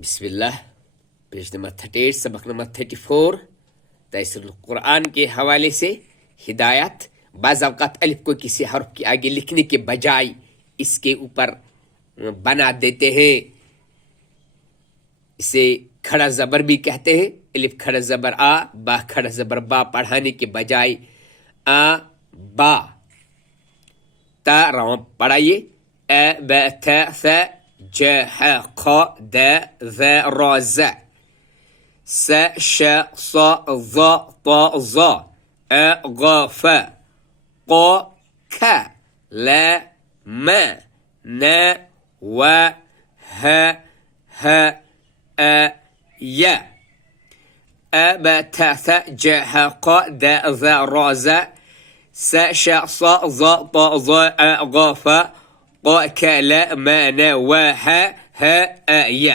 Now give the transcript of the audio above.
बिस्मिल्लाह। Page number 38 सबक number 34 तैसीरुल Quran के हवाले से हिदायत। बाज़ अवक़ात अलिफ को किसी हर्फ के आगे लिखने के बजाय इसके ऊपर बना देते हैं। इसे खड़ा ज़बर भी कहते हैं। अलिफ खड़ा ज़बर आ, बा खड़ा ज़बर बा पढ़ाने के बजाय आ बा। ता रवा पढ़ाइए ए ब थ थ ज ह ख द ذ र ز स श ص ظ ط ظ أ غ ف ق ख ل م ن و ه ه أ ي أ ب ت ث ج ح ق د ذ ر ز س ش ص ظ ط ظ أ غ ف ق ك ل م ن و ه ه أ ي